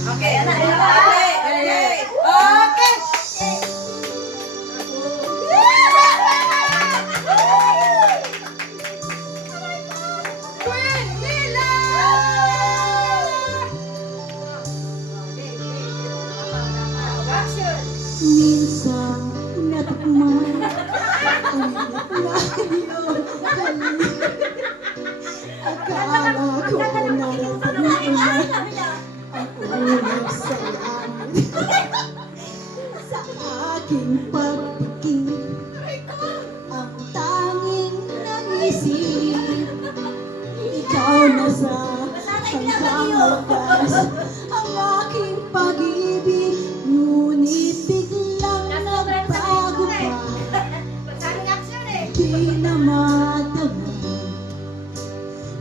Okay, okay, okay. Okay. Queen Lila! Action! Minsan natakman ang layo. Akala ko narating na ang ulap sa langit. Sa aking pagpikit, ang tanging nangisip, ikaw na sa pangkamukas. Ang aking pag-ibig, ngunit biglang nagbago pa. Di na madama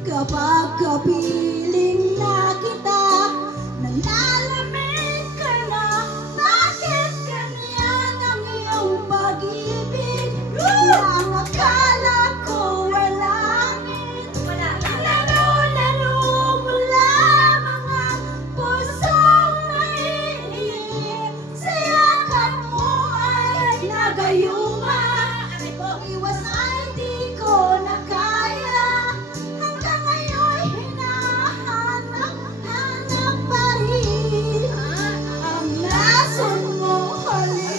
kapag kapiling na kita, nalalamig ka na. Bakit ganyan ang iyong pag-ibig? Ang akala ko walangit. Laro-laro mo lamang ang pusong naiinip. Sa yakap mo ay nagayuma. Iwas ay di ko na kaya. Hanggang ngayon hinahanap pa rin ang lason mo ako'y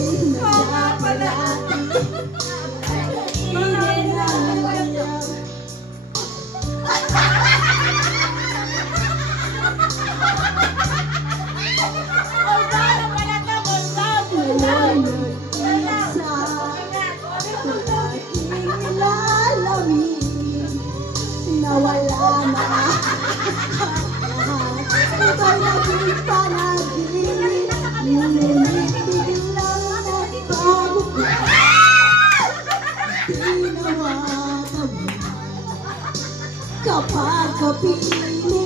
nagdadalati. Ingin ang walang nawala na ito'y naging panaginip, ngunit biglang nagbago ka. Di nawatawa kapag kapiling